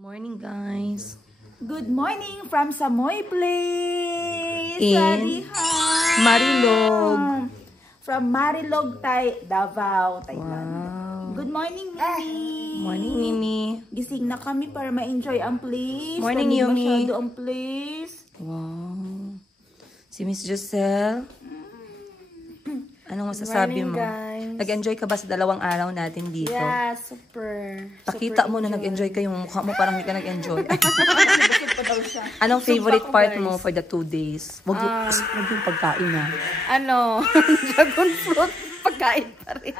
Morning, guys. Good morning from Samoy Place. In Marilog. From Marilog, Davao, Thailand. Wow. Good morning, Mimi. Morning, Mimi. Gising na kami para ma-enjoy ang place. Morning, Dahil Yumi. masyado ang place. Wow. Si Miss Giselle. Anong masasabi mo? Guys. Nag-enjoy ka ba sa 2 araw natin dito? Yeah, super. Pakita mo na nag-enjoy ka, yung mukha mo parang hindi ka nag-enjoy. Anong favorite part mo for the 2 days? Wag yung pagkain na. Dragon fruit. Pagkain pa rin.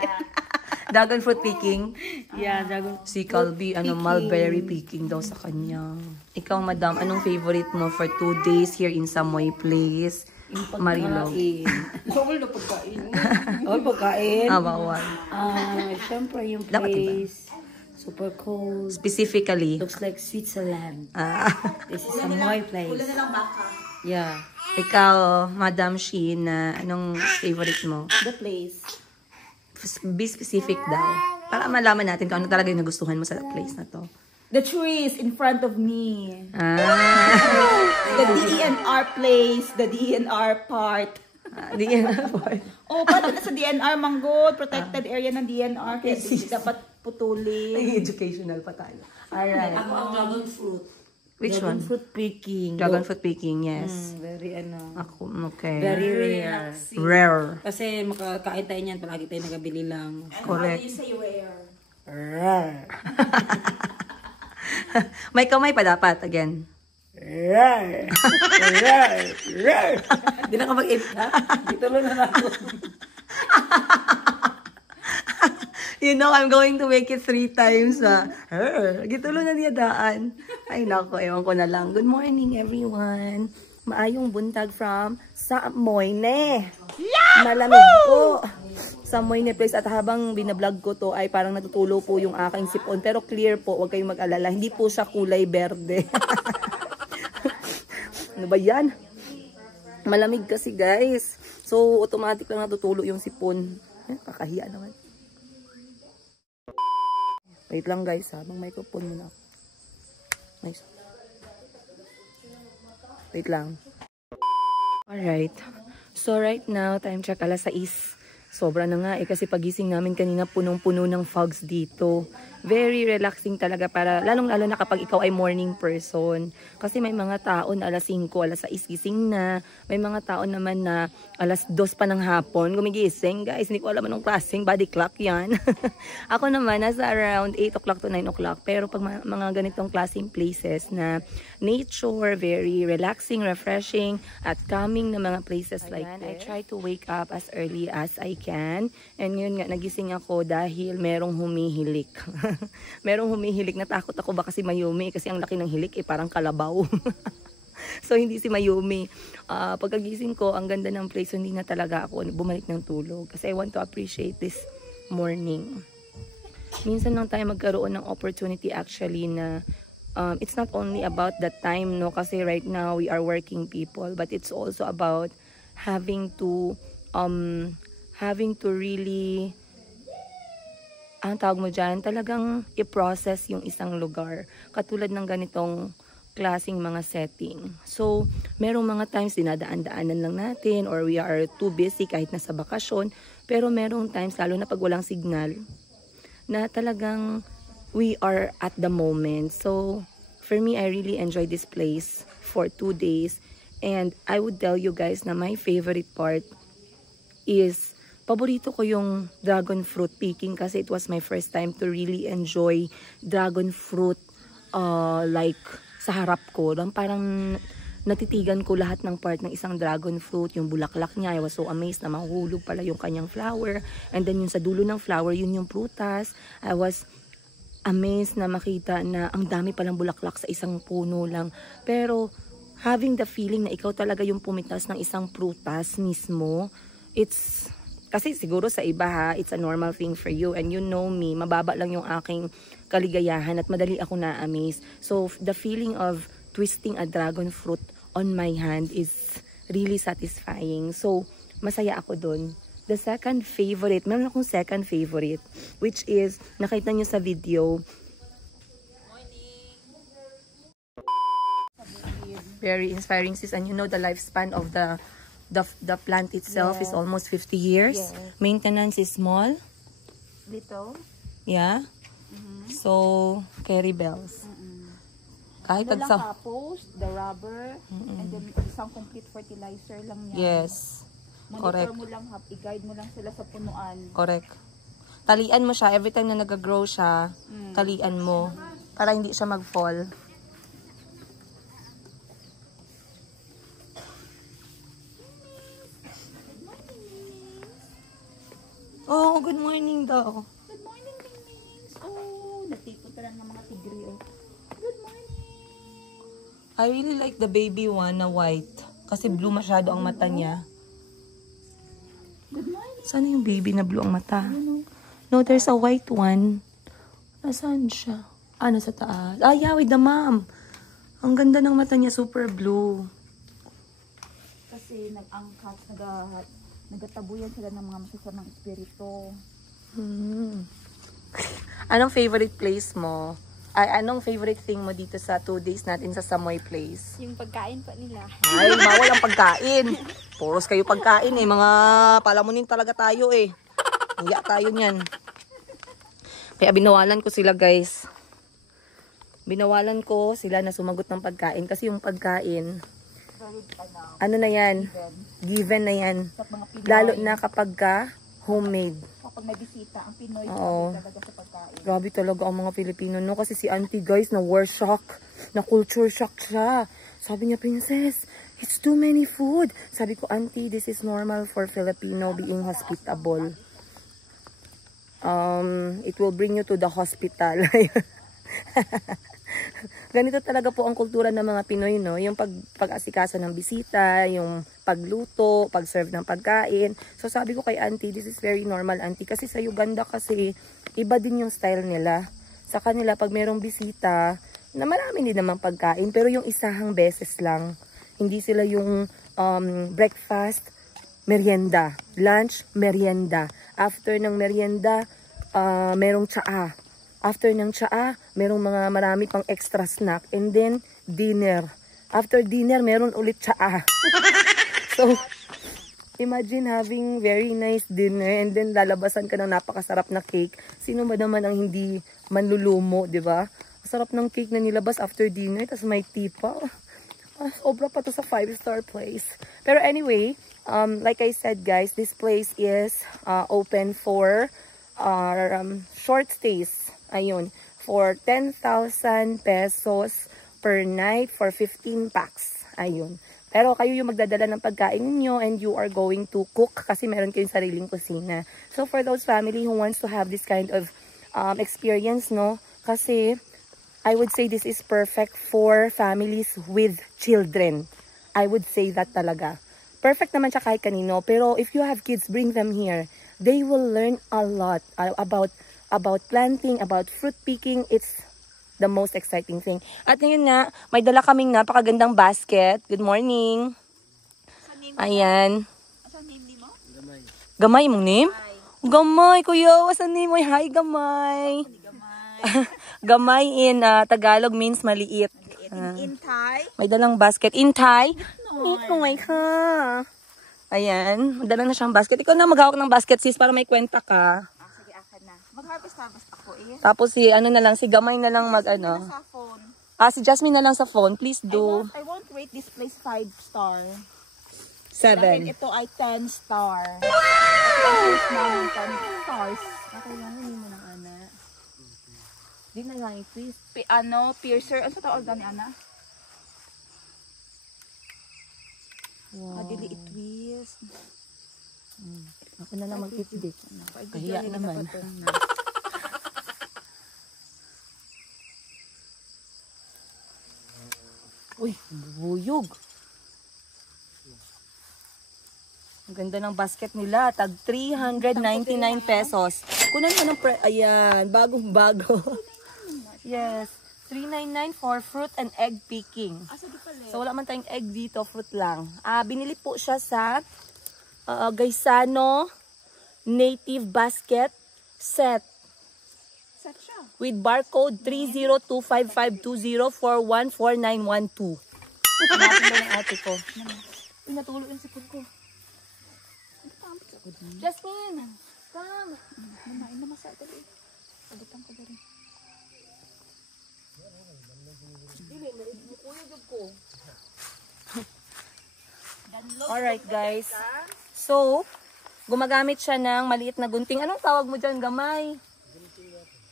Dragon fruit picking? Yeah, dragon fruit. Si Calby, mulberry picking daw sa kanya. Ikaw, madam, anong favorite mo for 2 days here in Samoy Place? Marilog. Bawal na pagkain. Bawal pagkain? Bawal. Siyempre yung Dapat place. Super cold. Specifically? Looks like Switzerland. This is Samoy Place. Pula na lang baka. Yeah. Ikaw, Madam Sheen, anong favorite mo? The place. Be specific daw. Para malaman natin kung ano talaga yung nagustuhan mo sa place na to. The trees in front of me. The DNR place. The DNR part. DNR part. Paano na sa DNR, Manggod? Protected area ng DNR. Kaya dapat putulin. Educational pa tayo. Alright. Ako ang dragon fruit. Which Dragon one? fruit picking. Dragon fruit picking, yes. Very Ako, okay. Very rare. Rare. Kasi makakain tayo niyan, palagi tayo nagabili lang. Correct. You say rare. Rare. May kamay pa dapat, again. Rare. Rare. Rare. Hindi na ka mag-edit, ha? Dito lang na ako. You know, I'm going to make it 3 times. Gitulo na niya daan. Ay, nako, ewan ko na lang. Good morning, everyone. Maayong buntag from Samoyne. Malamig po. Samoyne Place. At habang binablog ko to, ay parang natutulo po yung aking sipon. Pero clear po, huwag kayong mag-alala. Hindi po siya kulay berde. Ano ba yan? Malamig kasi, guys. So, automatic lang natutulo yung sipon. Kakahiya naman. Wait lang, guys, habang microphone muna ako. Nice. Wait lang. Alright. So, right now, time check, 6:00. Sobra na nga kasi pagising namin kanina punong-puno ng fogs dito. Very relaxing talaga para, lalong-lalo na kapag ikaw ay morning person. Kasi may mga taon 5:00, 6:00 gising na. May mga taon naman na 2:00 pa ng hapon gumigising. Guys, hindi ko alam anong klaseng body clock yan. Ako naman, nasa around 8 o'clock to 9 o'clock. Pero pag mga ganitong klaseng places na nature, very relaxing, refreshing, at calming na mga places like this, I try to wake up as early as I can. And yun nga, nagising ako dahil merong humihilik. Merong humihilik. Natakot ako ba kasi Mayumi? Kasi ang laki ng hilik, parang kalabaw. So, hindi si Mayumi. Pagkagising ko, ang ganda ng place, so hindi na talaga ako bumalik ng tulog. Kasi I want to appreciate this morning. Minsan lang tayo magkaroon ng opportunity actually na it's not only about the time, no? Kasi right now, we are working people. But it's also about having to really, ang tawag mo dyan, talagang i-process yung isang lugar. Katulad ng ganitong klaseng mga setting. So, merong mga times dinadaan-daanan lang natin or we are too busy kahit nasa bakasyon. Pero merong times, lalo na pag walang signal, na talagang we are at the moment. So, for me, I really enjoy this place for 2 days. And I would tell you guys na my favorite part is paborito ko yung dragon fruit picking kasi it was my first time to really enjoy dragon fruit like sa harap ko. Parang natitigan ko lahat ng part ng isang dragon fruit, yung bulaklak niya. I was so amazed na mahulog pala yung kanyang flower. And then yung sa dulo ng flower, yun yung prutas. I was amazed na makita na ang dami palang bulaklak sa isang puno lang. Pero having the feeling na ikaw talaga yung pumitas ng isang prutas mismo, kasi siguro sa iba it's a normal thing for you. And you know me, mababa lang yung aking kaligayahan at madali ako na-amaze. So, the feeling of twisting a dragon fruit on my hand is really satisfying. So, masaya ako dun. The second favorite, meron akong second favorite, which is, nakita nyo sa video, Very inspiring, sis. And you know the lifespan of the plant itself is almost 50 years. Yes. Maintenance is small. Little. Yeah. So, carry bells. Kahit Ano lang tagsa... kapos, the rubber, and then isang complete fertilizer lang yan. Yes. Monitor Correct. mo lang, i-guide mo lang sila sa punuan. Correct. Talian mo siya. Every time na nag-grow siya, talian mo. Para hindi siya mag-fall. Oh, good morning daw. Good morning, Mingmings. Oh, nagtipunta lang ng mga tigre. Oh. Good morning. I really like the baby one na white. Kasi blue masyado ang mata niya. Good morning. Saan yung baby na blue ang mata? No, there's a white one. Nasaan siya? Ah, nasa taas. Ah, yeah, with the mom. Ang ganda ng mata niya, super blue. Kasi nag-angkat, nagatabuyan sila ng mga masasamang espiritu. Anong favorite place mo? Ay, anong favorite thing mo dito sa 2 days natin sa Samoy Place? Yung pagkain po nila. Ay, bawal ang pagkain. Puros kayo pagkain eh. Mga palamunin talaga tayo eh. Hiya tayo niyan. Kaya binawalan ko sila, guys. Binawalan ko sila na sumagot ng pagkain. Kasi yung pagkain, ano na yan? Given na yan. Sa mga Pinoy, Lalo na kapag homemade. kapag may bisita, ang Pinoy Oo. talaga sa pagkain. Grabe talaga ang mga Pilipino, no? Kasi si auntie, guys, na war shock. Na culture shock siya. Sabi niya, Princess, it's too many food. Sabi ko, auntie, this is normal for Filipino being hospitable. It will bring you to the hospital. Ganito talaga po ang kultura ng mga Pinoy, no? Yung pag-asikaso ng bisita, yung pagluto, pag-serve ng pagkain. So sabi ko kay auntie, this is very normal, auntie. Kasi sa Uganda kasi, iba din yung style nila. Sa kanila, pag merong bisita, na marami din naman pagkain, pero yung isahang beses lang. Hindi sila yung breakfast, merienda. Lunch, merienda. After ng merienda, merong tsaa. After ng tsaa, merong mga marami pang extra snack. And then, dinner. After dinner, meron ulit tsaa. So, imagine having very nice dinner and then lalabasan ka ng napakasarap na cake. Sino ba naman ang hindi manlulumo, di ba? Sarap ng cake na nilabas after dinner, tapos may tea pa. Sobra pa to sa 5-star place. Pero anyway, like I said, guys, this place is open for short stays. Ayun, for 10,000 pesos per night for 15 packs. Ayun. Pero kayo yung magdadala ng pagkain niyo and you are going to cook kasi meron kayong sariling kusina. So for those family who wants to have this kind of experience, no? Kasi I would say this is perfect for families with children. I would say that talaga. Perfect naman siya kahit kanino. Pero if you have kids, bring them here. They will learn a lot about planting, about fruit picking. It's the most exciting thing. At ngayon nga, may dala kaming napakagandang basket. Good morning. Ayan. Asa name ni mo? Gamay mong name? Gamay, kuya. Asan name mo? Hi, gamay. Gamay in Tagalog means maliit. In Thai? May dalang basket. In Thai? Ingay ka. Ayan. May dalang na siyang basket. Ikaw na maghawak ng basket, sis, para may kwenta ka. Sige, akin na. Mag-harvest ako eh. Tapos si ano na lang, si Gamay na lang mag ano. Sa phone. Si Jasmine na lang sa phone. Please do. I won't rate this place 5 star. 7. Dahil ito ay 10 star. Wow! 10 stars. Kailangan mo ng ana. Di na lang i-twist. Piercer. Ano sa tawag ni Ana? Wow. Dili i-twist. Ako na lang mag-twist dito. Kahiya naman. Uy, bubuyog. Ang ganda ng basket nila. Tag 399 pesos. Kunan mo ng ayan, bagong-bago. Yes. 399 for fruit and egg picking. So wala man tayong egg dito, fruit lang. Binili po siya sa Gaisano Native Basket Set. Set siya. With barcode 3025520 for 14912. Hanapin mo ng ate ko. Pinatulo yung sipon ko. Jasmine! Come! Lumain na masa dali. Sagutan ko dali. Alright guys. So, gumagamit siya ng maliit na gunting. Anong tawag mo dyan? Gamay?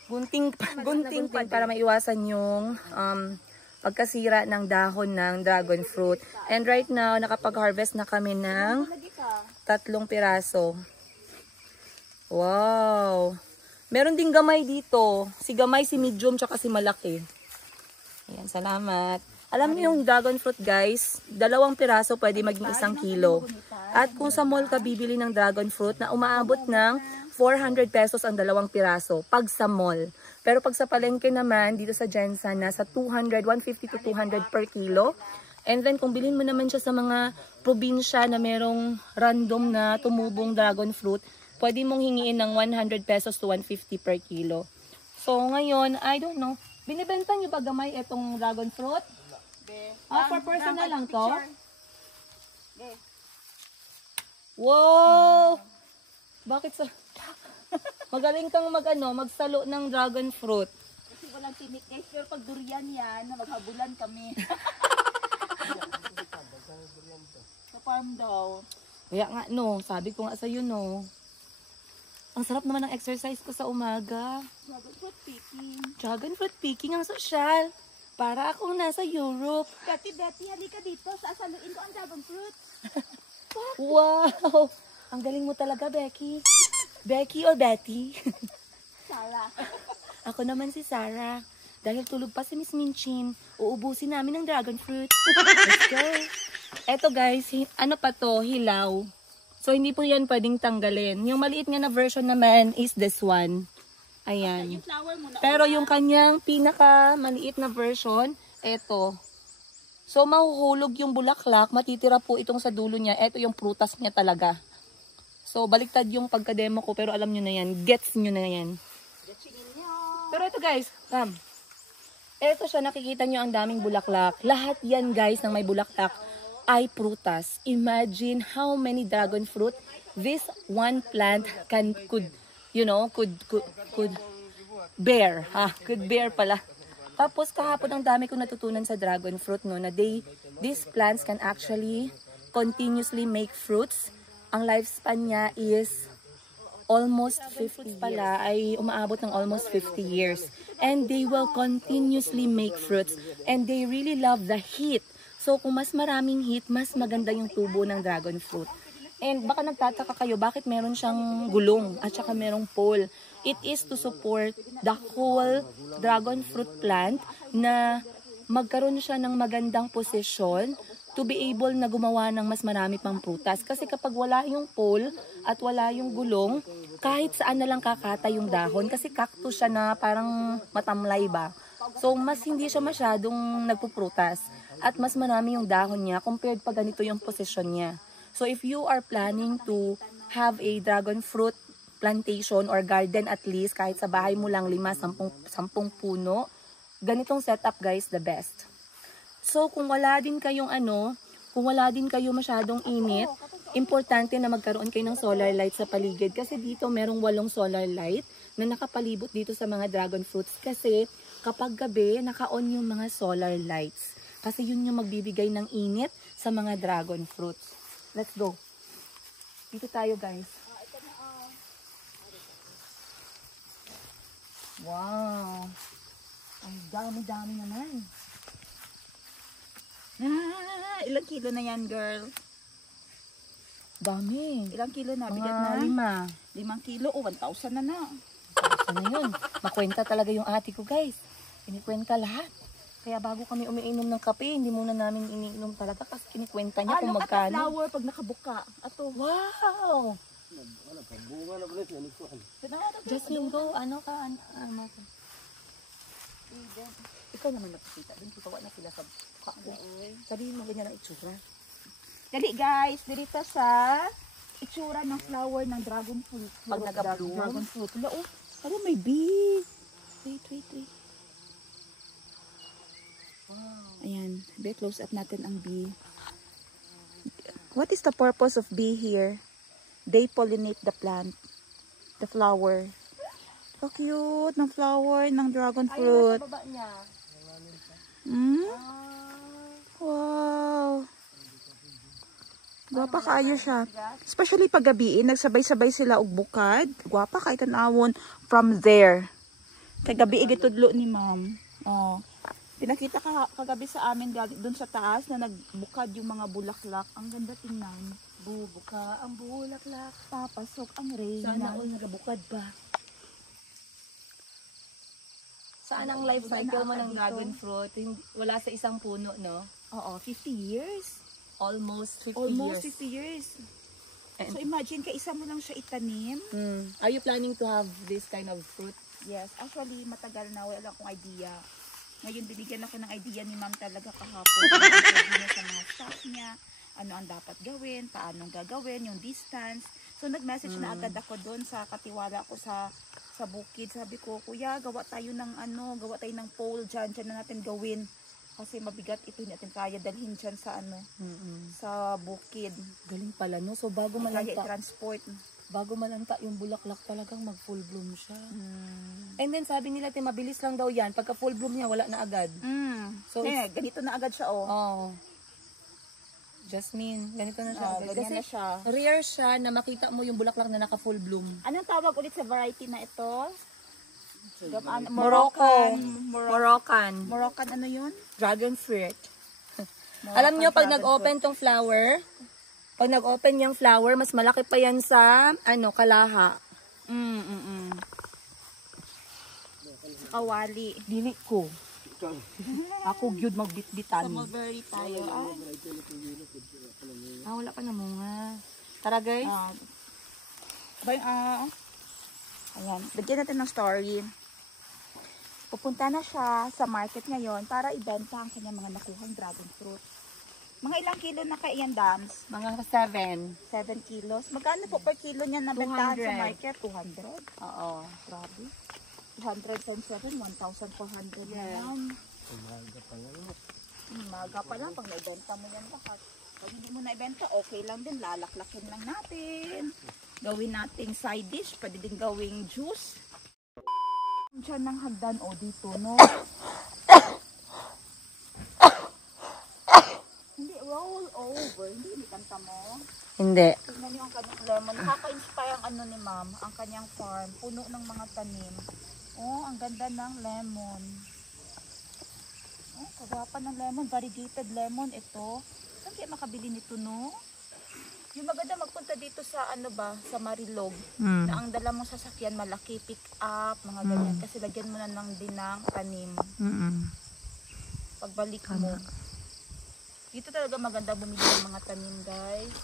Gunting para maiwasan yung pagkasira ng dahon ng dragon fruit. And right now, nakapag-harvest na kami ng 3 piraso. Wow! Meron ding gamay dito. Si gamay, si medium, tsaka si malaki. Ayan, salamat. Alam niyo yung dragon fruit guys, 2 piraso pwede maging 1 kilo. At kung sa mall ka bibili ng dragon fruit na umaabot ng 400 pesos ang 2 piraso pag sa mall. Pero pag sa palengke naman, dito sa Jensen, nasa 150 to 200 per kilo. And then kung bilhin mo naman siya sa mga probinsya na merong random na tumubong dragon fruit, pwede mong hingiin ng 100 pesos to 150 per kilo. So ngayon, I don't know, binibenta niyo ba gamay itong dragon fruit? For personal lang to? Wow! Bakit sa... Magaling kang magsalo ng dragon fruit. Kasi walang tinik guys, pero pag durian yan, maghabulan kami. Sa farm daw. Kaya nga no, sabi ko nga sa'yo no. Ang sarap naman ng exercise ko sa umaga. Dragon fruit picking. Dragon fruit picking ang sosyal. Para akong nasa Europe. Betty, halika dito. Sasaluin ko ang dragon fruit. Wow! Ang galing mo talaga, Becky. Becky or Betty? Sarah. Ako naman si Sarah. Dahil tulog pa si Miss Minchin, uubusin namin ng dragon fruit. Let's go! Eto guys, ano pa to? Hilaw. So hindi po yan pwedeng tanggalin. Yung maliit nga na version naman is this one. Ayan. Yung flower mo na. Pero yung kanyang pinaka maliit na version, eto. So mahuhulog yung bulaklak, matitira po itong sa dulo niya. Eto yung prutas niya talaga. So baliktad yung pagka-demo ko, pero alam nyo na yan. Gets nyo na yan. Pero ito guys, come. Ito siya, nakikita nyo ang daming bulaklak. Lahat yan guys ng may bulaklak ay prutas. Imagine how many dragon fruit this one plant could bear. Could bear pala. Tapos kahapon ang dami kong natutunan sa dragon fruit no, na these plants can actually continuously make fruits. Ang lifespan niya is almost 50 pala, ay umaabot ng almost 50 years. And they will continuously make fruits. And they really love the heat. So kung mas maraming heat, mas maganda yung tubo ng dragon fruit. And baka nagtataka kayo, bakit meron siyang gulong at saka merong pole? It is to support the whole dragon fruit plant na magkaroon siya ng magandang posisyon to be able na gumawa ng mas marami pang prutas. Kasi kapag wala yung pole at wala yung gulong, kahit saan na lang kakata yung dahon. Kasi cactus siya na parang matamlay ba. So mas hindi siya masyadong nagpuprutas. At mas marami yung dahon niya compared pag ganito yung posisyon niya. So if you are planning to have a dragon fruit plantation or garden at least, kahit sa bahay mo lang 5-10 puno, ganitong setup guys, the best. So kung wala din kayong kung wala din kayo masyadong init, importante na magkaroon kayo ng solar light sa paligid. Kasi dito merong 8 solar light na nakapalibot dito sa mga dragon fruits. Kasi kapag gabi, naka-on yung mga solar lights. Kasi yun yung magbibigay ng init sa mga dragon fruits. Let's go. Dito tayo guys. Wow. Ang dami-dami naman. Ilang kilo na yan, girl? Dami. Ilang kilo na? Bigat Mga na? 5 kilo o 1,000 na na. Ano yun? Makwenta talaga yung ate ko guys. Kinikwenta lahat. Kaya bago kami umiinom ng kape, hindi muna namin iniinom talaga kasi kinikwenta niya kung magkano. Flower pag nakabuka. Ato. Wow! Jasmine, go. Ano ka? Ikaw naman napakita. Din tutawa na sila sa buka mo. Sabihin mo ganyan ang itsura. Dali guys, dirito sa itsura ng flower ng dragon fruit. Pag nag-bloom. Dragon fruit. Wala oh. Parang may bee. Wait. Wow. Ayan. Be, close up natin ang bee. What is the purpose of bee here? They pollinate the plant, the flower. So cute ng flower ng dragon fruit. baba niya. Hmm? Wow. Gwapa kaayo siya. Especially pag gabi, nagsabay-sabay sila og bukad. Gwapa kay tanawon from there. Kay gabi igitudlo ni ma'am. Oh. Pinakita kagabi sa amin doon sa taas na nagbukad yung mga bulaklak. Ang ganda tingnan. Bubuka ang bulaklak. Papasok ang rain. Sana all nagabukad pa. Saan ang life cycle mo ng dragon fruit? Wala sa isang puno, no? Oo, 50 years. Almost 50 Almost years. 50 years. And, So imagine, kaisa mo lang siya itanim. Are you planning to have this kind of fruit? Yes, actually matagal na, wala akong idea. Ngayon binigyan ako ng idea ni ma'am talaga kahapon. Sabi niya sa mga staff niya, ano ang dapat gawin, paanong gagawin, yung distance. So nag-message na agad ako doon sa katiwala ko sa bukid. Sabi ko, kuya, gawa tayo ng pole dyan na natin gawin. Kasi mabigat ito, hindi natin kaya dalhin dyan sa sa bukid. Galing pala, no? So bago Kaya malanta, i-transport. yung bulaklak talagang mag full bloom siya. And then sabi nila, mabilis lang daw yan. Pagka full bloom niya, wala na agad. So, Ganito na agad siya, oh. Oh. Jasmine, ganito na siya. agad. Ganyan na Kasi siya. rare siya na makita mo yung bulaklak na naka full bloom. Anong tawag ulit sa variety na ito? Moroccan. Moroccan ano yun? Dragon fruit. Alam nyo, pag nag-open tong flower, yung flower, mas malaki pa yan sa, kalaha. Kawali. Dili ko. Ako gyud magbitbitan. Sa mulberry tayo. Wala pa na mga. Tara guys. Ayan. Bigyan natin ng story. Pupunta na siya sa market ngayon para ibenta ang kanyang mga nakuhang dragon fruit. Mga ilang kilo na kaya yan, Dams? Mga 7. 7 kilos. Magkano po per kilo niya nabentahan sa 200. market? 200? Oo. Grabe. 200 times 7, 1,400 na yan. Umaga pa lang. Pag naibenta mo yan lahat. Pag hindi mo naibenta, okay lang din. Lalaklakin lang natin. Gawin nating side dish. Pwede din gawing juice. Diyan ng hagdan o dito, no? Hindi, roll over. Hindi kanta mo. Hindi. Tingnan niyo ang kanyang lemon. Nakaka-inspire ang ano ni ma'am, ang kanyang farm. Puno ng mga tanim. Oh, ang ganda ng lemon. Oh, kagwapa ng lemon. Variegated lemon ito. Saan kaya makabili nito, no? Yung maganda magpunta dito sa sa Marilog. Na ang dala mong sasakyan malaki, pick up, mga ganyan. Kasi lagyan mo na ng dinang tanim. Pagbalik mo. Dito talaga maganda bumili ng mga tanim, guys.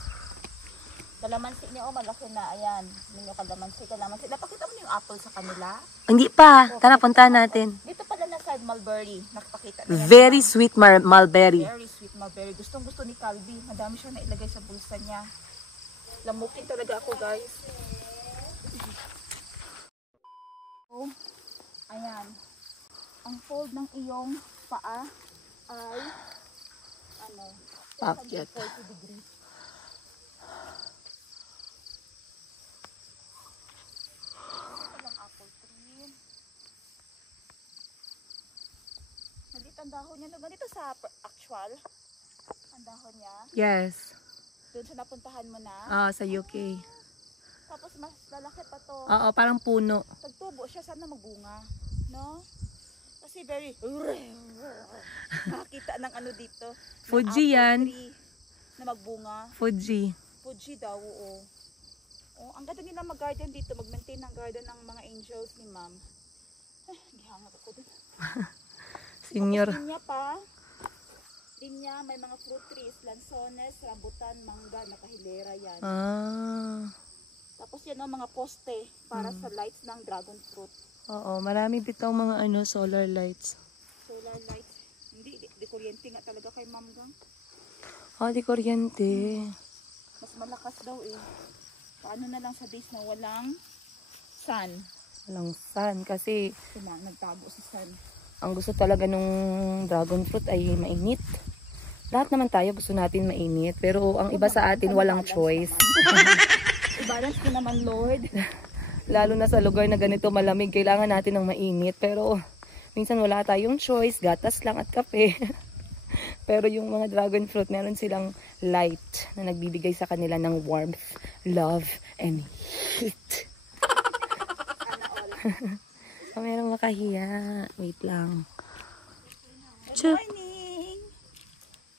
Kalamansi niya, malaki na. Ayan. Ninyo kalamansi. Napakita mo na yung apple sa kanila. Hindi pa. Tara, puntahan natin. Dito pala na side mulberry. Nakapakita na. Very sweet mulberry. Very sweet mulberry. Gustong gusto ni Calvi. Madami siya nailagay sa bulsa niya. Lamukin talaga ako, guys. Oh, ayan. Ang fold ng iyong paa ay Pocket. 40 degrees. Apple tree. Nandito ang dahon niya. Ganito sa actual. Ang dahon niya. Yes. Doon sa napuntahan mo na. Sa UK. Tapos mas lalaki pa to. Oo, parang puno. Pagtubo siya, sana magbunga. No? Kasi very... Nakakita ng ano dito. Fuji yan. Na magbunga. Fuji. Fuji daw, oo. Oh, ang ganda nila mag-garden dito. Mag-maintain ng garden ng mga angels ni ma'am. Gihangat ako dun. Senior. Tapos linya pa. Linya, may mga fruit trees. Lansones, rambutan, mangga, nakahilera yan. Tapos yan ang mga poste para sa lights ng dragon fruit. Oo, marami bitaw mga solar lights. Solar lights. Hindi, di kuryente nga talaga kay ma'am gang. Di kuryente. Mas malakas daw eh. Paano na lang sa days na walang sun? Walang sun kasi Nagtago sa sun. ang gusto talaga nung dragon fruit ay mainit. Lahat naman tayo gusto natin mainit, pero ang iba sa atin walang choice. I-balance ko naman, Lord. Lalo na sa lugar na ganito malamig, kailangan natin ng mainit. Pero minsan wala tayong choice, gatas lang at kape. Pero yung mga dragon fruit, meron silang light na nagbibigay sa kanila ng warmth, love, and heat. So, merong makahiya. Wait lang. Good morning!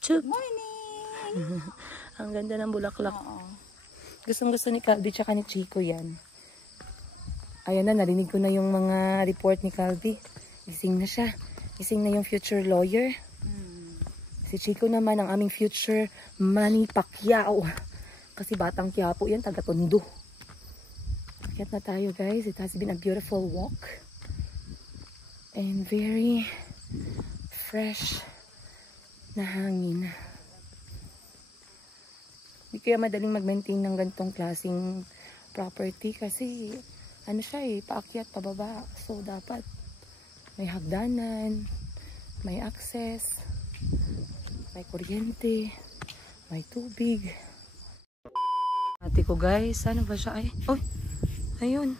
Chup. Good morning! Ang ganda ng bulaklak. Oo. Gustong gusto ni Calvi tsaka ni Chico yan. Ayan na, narinig ko na yung mga report ni Calvi. Gising na siya. Gising na yung future lawyer. Si Chico naman ang aming future Manny Pacquiao. Kasi batang Quiapo yan, taga-Tondo. Akyat na tayo guys. It has been a beautiful walk. And very fresh na hangin. Hindi kaya madaling mag-maintain ng ganitong klaseng property kasi ano siya paakyat, pababa. So dapat may hagdanan, may access, may kuryente, may tubig. Ate ko guys, ano ba siya ay? Oh, ayun.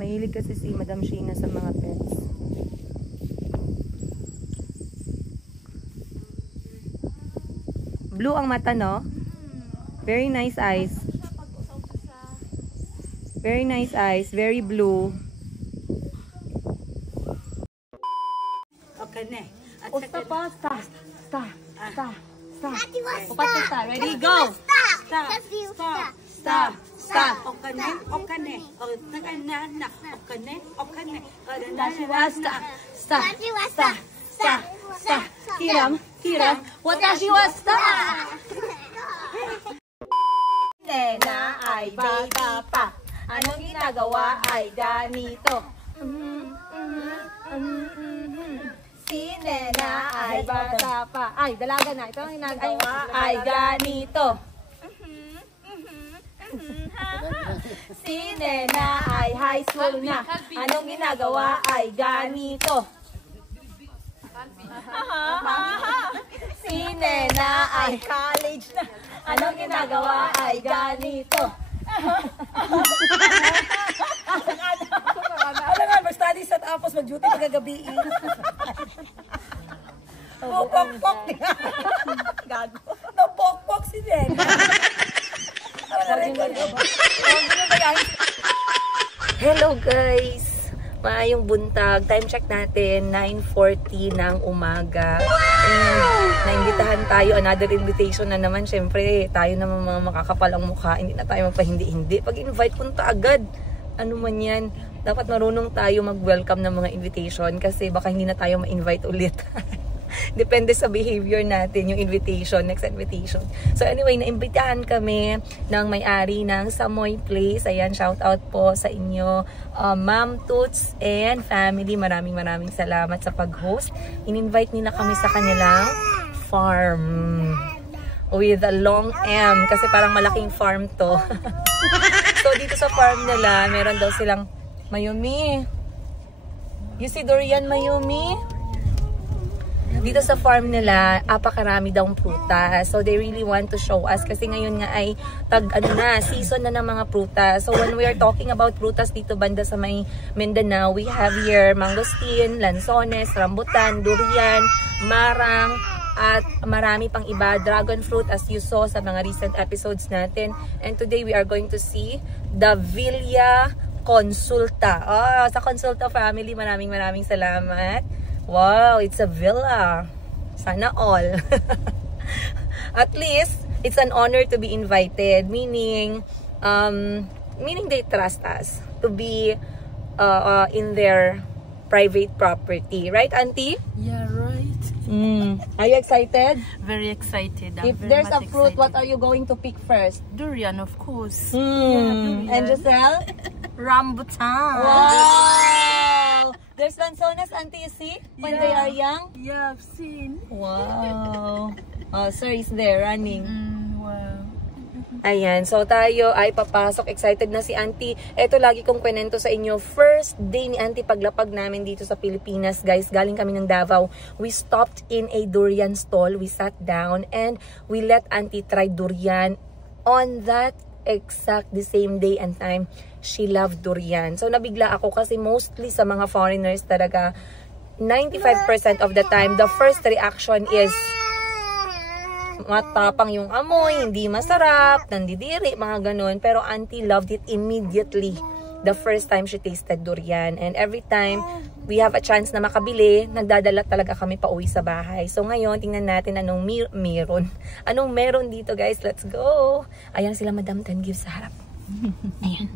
Mahilig kasi si Madam Sheena sa mga pets. Blue ang mata, no? Very nice eyes. Very nice eyes. Very blue. Okay na. Usta pa. Stop. Ready, Go! go! Stop. Okay na. Okay na. Okay na. Okay na. Okay na. Stop. Hiram. Watashi wa stop. Nena ay bata pa. Anong ginagawa ay ganito. Si Nena ay bata pa. Ay, dalaga na. Ito ang ginagawa ay ganito. Si Nena ay high school na. Anong ginagawa ay ganito. Si Nena ay college na. Anong ginagawa ay ganito. Ano nga, mag-study sa tapos mag-duty pagkagabi. Pupok-pok. Gago. Napok-pok si Nena. Hello guys! Maayong buntag. Time check natin, 9:40 ng umaga. And naimbitahan tayo, another invitation na naman. Siyempre, tayo naman mga makakapalang mukha. Hindi na tayo magpahindi-hindi. Pag-invite, punta agad. Ano man yan. Dapat marunong tayo mag-welcome ng mga invitation kasi baka hindi na tayo ma-invite ulit. Depende sa behavior natin, yung invitation, next invitation. So anyway, naimbitahan kami ng may-ari ng Samoy Place. Ayan, shout out po sa inyo, Ma'am Toots and family. Maraming salamat sa pag-host. In-invite nila kami sa kanilang farm. With a long M, kasi parang malaking farm to. So dito sa farm nila, meron daw silang Mayumi. You see durian, Mayumi? Dito sa farm nila, apakarami daw prutas. So they really want to show us kasi ngayon nga ay season na ng mga prutas. So when we are talking about prutas dito banda sa may Mindanao, we have here mangosteen, lansones, rambutan, durian, marang, at marami pang iba, dragon fruit as you saw sa mga recent episodes natin. And today we are going to see the Villa Consulta. Sa Consulta family, maraming salamat. Wow, it's a villa. Sana all. At least, it's an honor to be invited. Meaning they trust us to be in their private property. Right, Auntie? Yeah, right. Are you excited? Very excited. If there's a fruit, what are you going to pick first? Durian, of course. And Giselle? Rambutan. Wow! There's lanzones, Auntie, you see? When they are young? Yeah, I've seen. Wow. Oh, sir is there running. Wow. Ayan, so tayo ay papasok. Excited na si Auntie. Ito, lagi kong kwento sa inyo. First day ni Auntie paglapag namin dito sa Pilipinas, guys. Galing kami ng Davao. We stopped in a durian stall. We sat down and we let Auntie try durian. On that exact the same day and time, she loved durian. So, nabigla ako kasi mostly sa mga foreigners talaga, 95% of the time, the first reaction is matapang yung amoy, hindi masarap, nandidiri, mga ganun. Pero Auntie loved it immediately the first time she tasted durian. And every time we have a chance na makabili, nagdadala talaga kami pa uwi sa bahay. So ngayon, tingnan natin anong meron. Anong meron dito, guys. Let's go! Ayan sila, Madam Ten Gives sa harap. Ayan.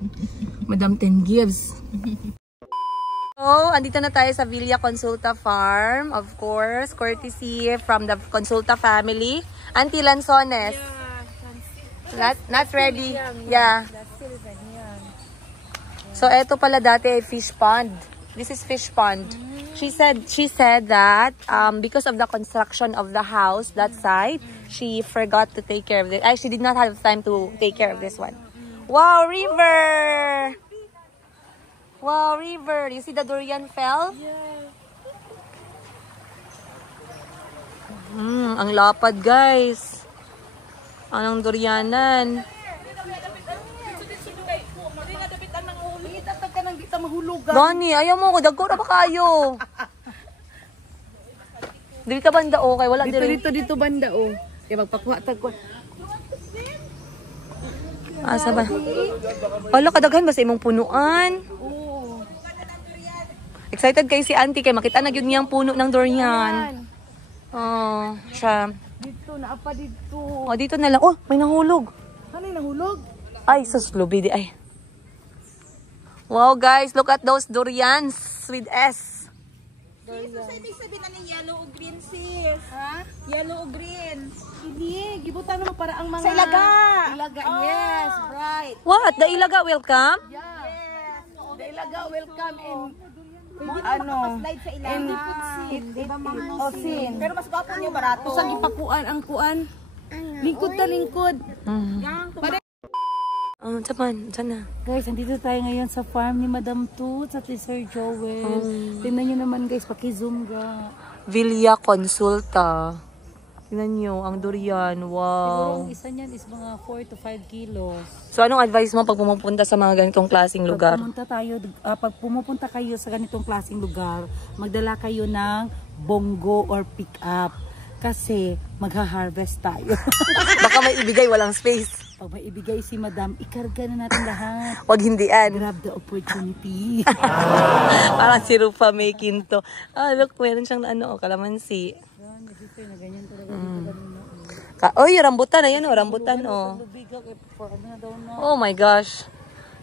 Madam Ten Gives. So, andito na tayo sa Villa Consulta Farm. Of course, courtesy from the Consulta family. Auntie Lanzones. Yeah, not ready. Yeah. So, eto pala dati ay fish pond. This is fish pond. She said that because of the construction of the house, that side, she forgot to take care of it. She did not have time to take care of this one. Wow, river! Wow, river. You see the durian fell? Yeah. Ang lapad, guys. Anong durianan? Dani, ayaw mo ko. Dagko na ba kayo? Dito banda, okay. Wala Dito banda, oh. Kaya magpakuha, tagkuha. Asa ba? Wala, kadaghan ba sa imong punuan? Excited kay si Auntie kay makita na gyud niyang puno ng durian. Oh, siya. Dito na apa dito. Oh, dito na lang. Oh, may nahulog. Ano yung nahulog? Ay, sus, lubidi ay. Wow, guys, look at those durians with S. Sis, sa ibig sabihin na ng yellow o green, sis. Ha? Yellow o green. Hindi, gibutan naman para ang mga... Sa ilaga. Ilaga, yes, right. What? The Ilaga welcome? Yeah. Yes. The ilaga welcome in... ano, slide sa ilaga. O sin. Pero mas gwapo niyo barato. Usang ipakuan ang kuan. Lingkod na lingkod. Saan na? Guys, nandito tayo ngayon sa farm ni Madam Toots at ni Sir Joel. Tingnan nyo naman, guys, paki-zoom ga. Villa Consulta. Tingnan nyo, ang durian. Siguro Wow. ang isa niyan is mga 4 to 5 kilos. So, anong advice mo pag pumupunta sa mga ganitong klaseng lugar? Pag pumupunta kayo sa ganitong klaseng lugar, magdala kayo ng bongo or pick-up. Kasi magha-harvest tayo. Baka may ibigay, walang space. Pag may ibigay si Madam, ikarga na natin lahat. Wag hindian. Grab the opportunity. Parang si Rufa making to. Look, meron siyang kalamansi. Oy, rambutan. Ayan rambutan, Oh my gosh.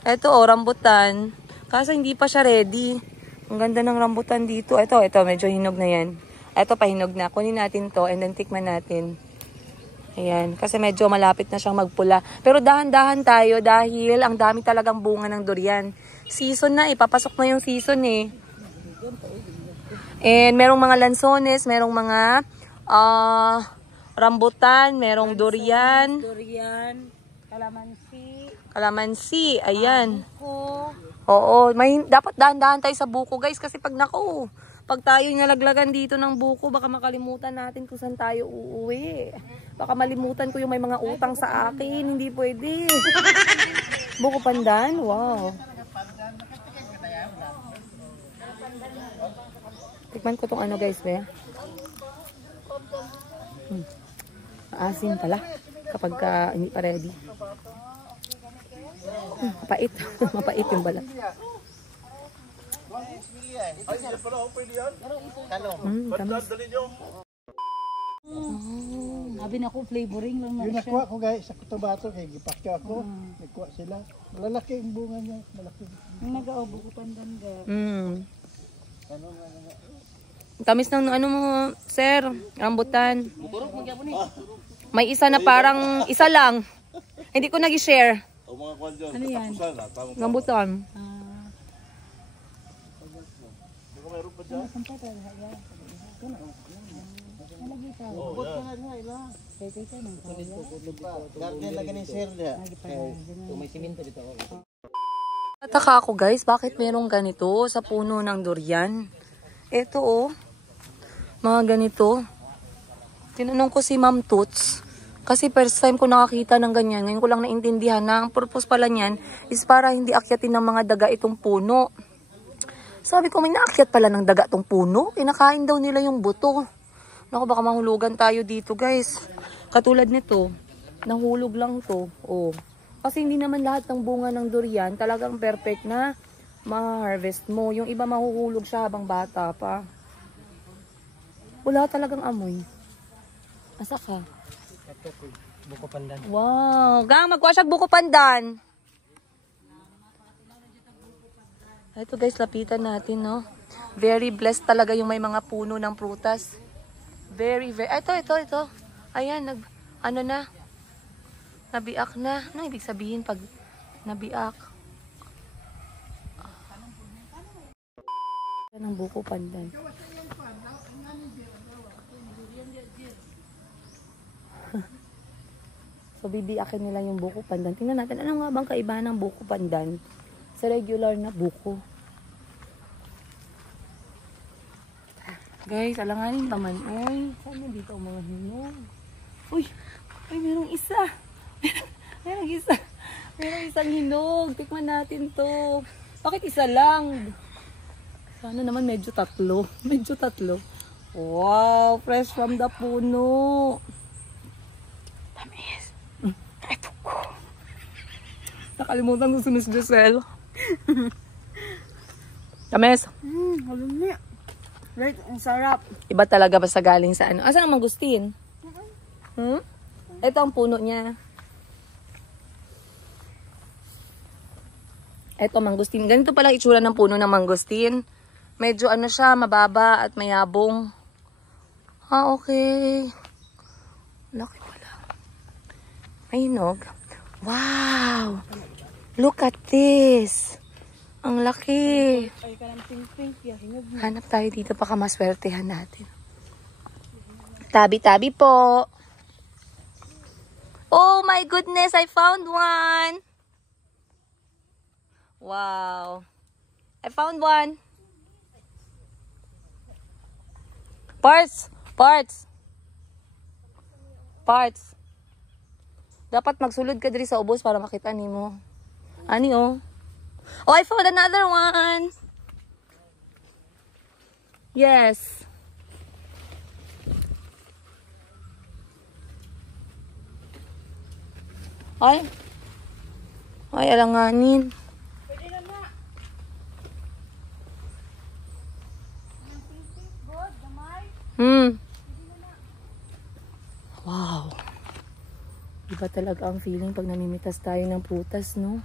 Ito, rambutan. Kaso hindi pa siya ready. Ang ganda ng rambutan dito. Ito, medyo hinog na yan. Ito, pahinog na. Kunin natin to and then tikman natin. Ayan, kasi medyo malapit na siyang magpula. Pero dahan-dahan tayo dahil ang dami talagang bunga ng durian. Season na, papasok na yung season And merong mga lansones, merong mga rambutan, merong durian. Kalamansi, ayan. Oo, dapat dahan-dahan tayo sa buko, guys, kasi pag tayo nalaglagan dito ng buko, baka makalimutan natin kung saan tayo uuwi. Baka malimutan ko yung may mga utang sa akin. Hindi pwede. Buko pandan? Wow. Tikman ko tong guys, be. Asin pala. Kapag hindi pa ready. Mapait. Mapait yung balat. Tamis. Sabi na ako, flavoring lang na Yung nakuha ko guys, sa Cotabato, kay gipakya ako, nakuha sila. Malalaki yung bunga niya, malaki. Yung nag-aubo ko pandan ga. Tamis ng mo, sir, rambutan. May isa na parang isa lang. Hindi ko nag-share. Ano yan? Rambutan. Nataka ako guys, bakit merong ganito sa puno ng durian? Ito oh, mga ganito. Tinanong ko si Ma'am Toots, kasi first time ko nakakita ng ganyan. Ngayon ko lang naintindihan na ang purpose pala niyan is para hindi akyatin ng mga daga itong puno. Sabi ko, may naakyat pala ng daga itong puno. Kinakain daw nila yung buto. Naku, baka mahulugan tayo dito guys. Katulad nito, nahulog lang to. Oh. Kasi hindi naman lahat ng bunga ng durian talagang perfect na ma-harvest mo. Yung iba mahuhulog siya habang bata pa. Wala talagang amoy. Asa ka? Buko pandan. Wow! Gang, magkuha siya buko pandan. Ito guys, lapitan natin, no? Very blessed talaga yung may mga puno ng prutas. Very. Ito. Ayan, ano na? Nabiak na. Ano ibig sabihin pag nabiak? Yan ang buko pandan. So, bibiakin nila yung buko pandan. Tingnan natin, ano nga bang kaibahan ng buko pandan sa regular na buko? Guys, alanganin pa man. Uy, saan na dito ang mga hinog? Uy, merong isa. Merong isang hinog. Tikman natin to. Bakit isa lang? Sana naman medyo tatlo. Wow, fresh from the puno. Tamis. Ito ko. Nakalimutan ko si Miss Giselle. Tamis. Alam niya. Right, ang sarap. Iba talaga basta galing sa ano. Asan ang mangustin? Ito ang puno niya. Ito mangustin. Ganito pala itsura ng puno ng mangustin. Medyo ano siya, mababa at mayabong. Okay. Laki pala. May hinog. Wow! Look at this! Ang laki! Hanap tayo dito, baka maswertehan natin. Tabi-tabi po! Oh my goodness! I found one! Wow! I found one! Parts! Dapat magsulod ka diri sa ubos para makita nimo. Ani oh? Oh, I found another one! Yes! Ay, alanganin. Pwede na na. Good, damay. Wow. Iba talaga ang feeling pag namimitas tayo ng prutas, no?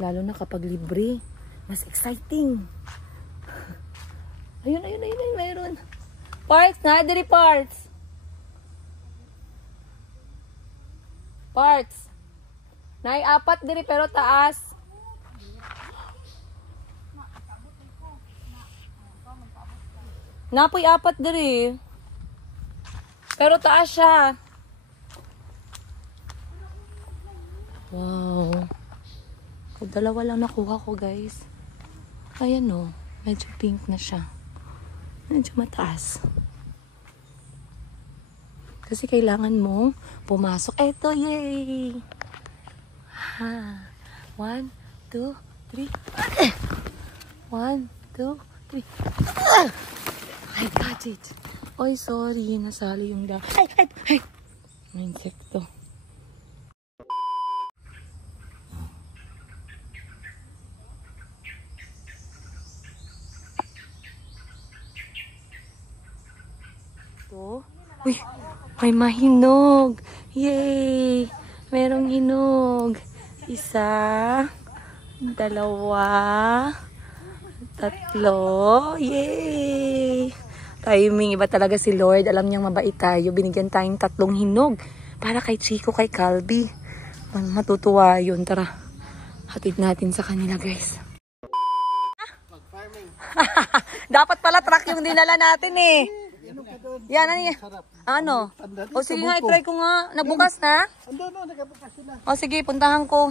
Lalo na kapag libre. Mas exciting. Ayun, mayroon. Parts, nadiri parts. Nai-apat diri pero taas. Napoy apat diri. Pero taas siya. Wow. Dalawa lang nakuha ko, guys. Ayan o. Medyo pink na siya. Medyo mataas. Kasi kailangan mong pumasok. Eto, yay! Ha. 1, 2, 3. 1, 2, 3. I got it. Oy, sorry. Nasali yung da. Ay! May insekto. Uy, may mahinog. Yay! Merong hinog. 1, 2, 3. Yay! Timing. Iba talaga si Lord. Alam niyang mabait tayo. Binigyan tayong 3 hinog. Para kay Chico, kay Calby. Matutuwa yun. Tara. Hatid natin sa kanila, guys. Dapat pala truck yung dinala natin eh. Yan, ano yan? Ano? Tanda O sige nga, buko. i-try ko nga. Nagbukas na? Ando, no, nakabukas sila. O sige, puntahan ko.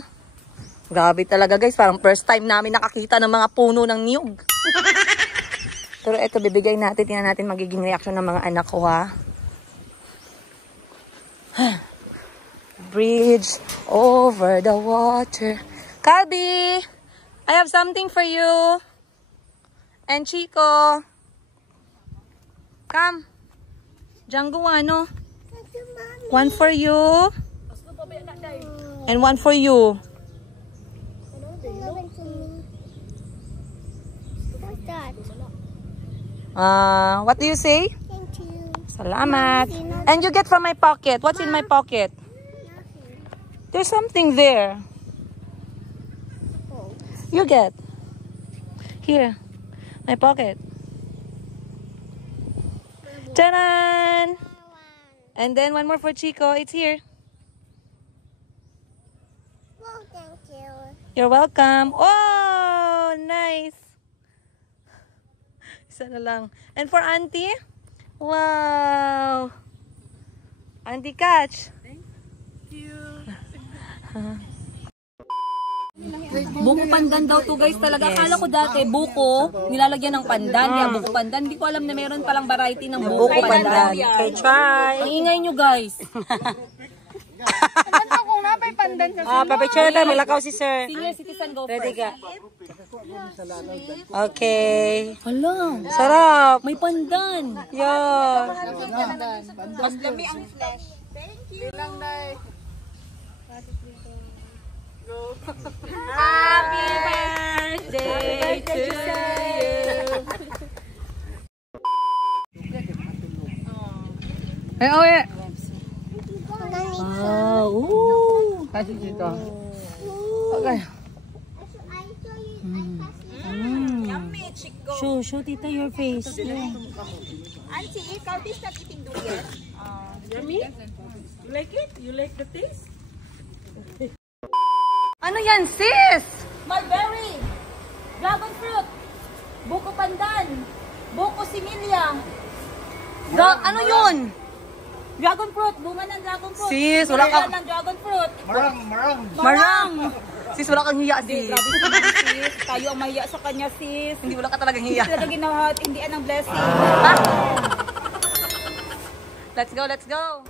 Grabe talaga guys, parang first time namin nakakita ng mga puno ng niyog. Pero eto, bibigay natin. Tingnan natin magiging reaction ng mga anak ko ha. Bridge over the water. Calby, I have something for you. And Chico. Come. Django, ano? One for you. And one for you. What do you say? Thank you. Salamat. And you get from my pocket. What's in my pocket? There's something there. You get. Here. My pocket. Ta-da! And then one more for Chico. It's here. Well, thank you. You're welcome. Oh, nice. Isa na lang. And for Auntie? Wow. Auntie Catch. Thank you. Buko pandan daw to guys talaga. Akala ko dati buko, nilalagyan ng pandan. Kaya buko pandan. Hindi ko alam na meron palang variety ng buko pandan. Okay, try. Ang ingay nyo guys. Papicture tayo, malakaw si sir. Senior citizen go Ready first. ka? Okay. Hala, Sarap. may pandan. Yan. Happy birthday to you. Hey, oh yeah. Wow. Kasi dito. Okay. Show tita your face. Yeah. Auntie, ikaw this not eating durian. Ano yan, sis? Mulberry, dragon fruit, buko pandan, buko similya, Ano yun? dragon fruit, bunga ng dragon fruit. Sis, wala ka- Bunga ng dragon fruit. Marang. Sis, wala kang hiya, sis. Grabe si Ma'am, sis. Tayo ang mahiya sa kanya, sis. Hindi wala ka talagang hiya. Talaga ginawa at hindi ng blessing. Let's go, let's go.